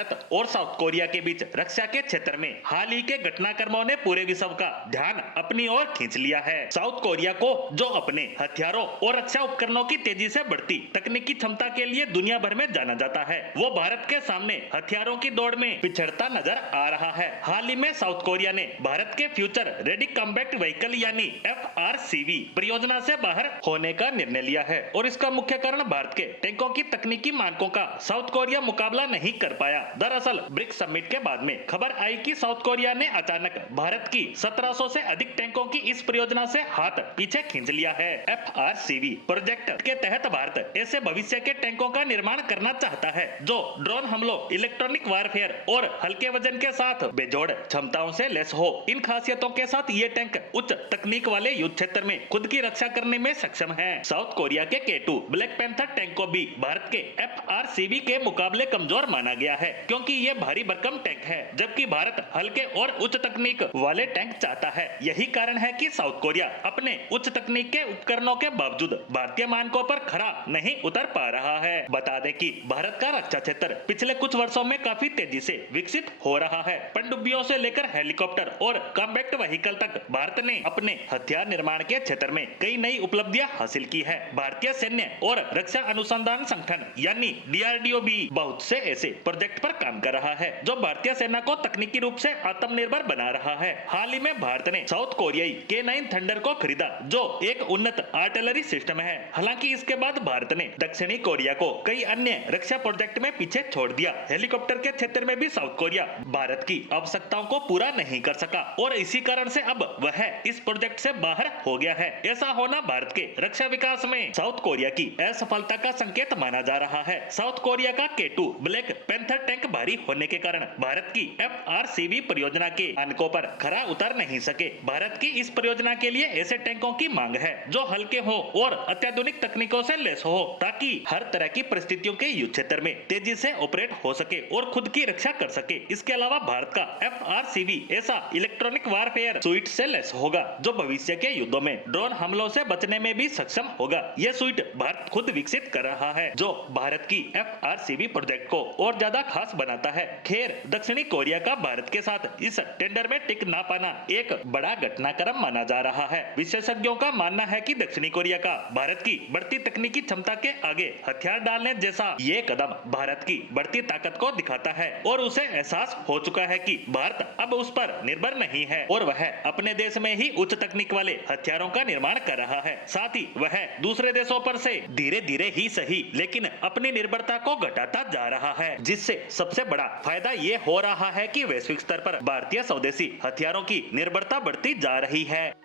भारत और south Korea के बीच रक्षा के क्षेत्र में हाल ही के घटनाक्रमों ने पूरे विश्व का ध्यान अपनी ओर खींच लिया है। साउथ कोरिया को, जो अपने हथियारों और रक्षा उपकरणों की तेजी से बढ़ती तकनीकी क्षमता के लिए दुनिया भर में जाना जाता है, वो भारत के सामने हथियारों की दौड़ में पिछड़ता नजर आ रहा है। हाल ही में साउथ कोरिया ने भारत के फ्यूचर रेडी कॉम्बैट व्हीकल यानी FRCV परियोजना से बाहर होने का निर्णय लिया है और इसका मुख्य कारण भारत के टैंकों की तकनीकी मानकों का साउथ कोरिया मुकाबला नहीं कर पाया। दरअसल ब्रिक्स समिट के बाद में खबर आई कि साउथ कोरिया ने अचानक भारत की 1700 से अधिक टैंकों की इस परियोजना से हाथ पीछे खींच लिया है। FRCV प्रोजेक्ट के तहत भारत ऐसे भविष्य के टैंकों का निर्माण करना चाहता है जो ड्रोन हमलों, इलेक्ट्रॉनिक वारफेयर और हल्के वजन के साथ बेजोड़ क्षमताओं से लैस हो। इन खासियतों के साथ ये टैंक उच्च तकनीक वाले युद्ध क्षेत्र में खुद की रक्षा करने में सक्षम है। साउथ कोरिया के K2 ब्लैक पैंथर टैंक को भी भारत के FRCV के मुकाबले कमजोर माना गया है क्योंकि ये भारी भरकम टैंक है, जबकि भारत हल्के और उच्च तकनीक वाले टैंक चाहता है। यही कारण है कि साउथ कोरिया अपने उच्च तकनीक के उपकरणों के बावजूद भारतीय मानकों पर खरा नहीं उतर पा रहा है। बता दें कि भारत का रक्षा क्षेत्र पिछले कुछ वर्षों में काफी तेजी से विकसित हो रहा है। पनडुब्बियों से लेकर हेलीकॉप्टर और कॉम्बैक्ट व्हीकल तक भारत ने अपने हथियार निर्माण के क्षेत्र में कई नई उपलब्धियां हासिल की है। भारतीय सैन्य और रक्षा अनुसंधान संगठन यानी DRDO भी बहुत से ऐसे प्रोजेक्ट पर काम कर रहा है जो भारतीय सेना को तकनीकी रूप से आत्मनिर्भर बना रहा है। हाल ही में भारत ने साउथ कोरियाई K9 थंडर को खरीदा जो एक उन्नत आर्टिलरी सिस्टम है। हालांकि इसके बाद भारत ने दक्षिणी कोरिया को कई अन्य रक्षा प्रोजेक्ट में पीछे छोड़ दिया। हेलीकॉप्टर के क्षेत्र में भी साउथ कोरिया भारत की आवश्यकताओं को पूरा नहीं कर सका और इसी कारण से अब वह इस प्रोजेक्ट से बाहर हो गया है। ऐसा होना भारत के रक्षा विकास में साउथ कोरिया की असफलता का संकेत माना जा रहा है। साउथ कोरिया का K2 ब्लैक पैंथर टैंक भारी होने के कारण भारत की FRCV परियोजना के मानकों पर खरा उतर नहीं सके। भारत की इस परियोजना के लिए ऐसे टैंकों की मांग है जो हल्के हो और अत्याधुनिक तकनीकों से लैस हो ताकि हर तरह की परिस्थितियों के युद्ध क्षेत्र में तेजी से ऑपरेट हो सके और खुद की रक्षा कर सके। इसके अलावा भारत का FRCV ऐसा इलेक्ट्रॉनिक वारफेयर सुइट से लैस होगा जो भविष्य के युद्धों में ड्रोन हमलों से बचने में भी सक्षम होगा। यह सुइट भारत खुद विकसित कर रहा है जो भारत की FRCV प्रोजेक्ट को और ज्यादा खास बनाता है। खैर, दक्षिणी कोरिया का भारत के साथ इस टेंडर में टिक ना पाना एक बड़ा घटनाक्रम माना जा रहा है। विशेषज्ञों का मानना है कि दक्षिणी कोरिया का भारत की बढ़ती तकनीकी क्षमता के आगे हथियार डालने जैसा ये कदम भारत की बढ़ती ताकत को दिखाता है और उसे एहसास हो चुका है कि भारत अब उस पर निर्भर नहीं है और वह अपने देश में ही उच्च तकनीक वाले हथियारों का निर्माण कर रहा है। साथ ही वह दूसरे देशों पर से धीरे धीरे ही सही लेकिन अपनी निर्भरता को घटाता जा रहा है, जिससे सबसे बड़ा फायदा ये हो रहा है कि वैश्विक स्तर पर भारतीय स्वदेशी हथियारों की निर्भरता बढ़ती जा रही है।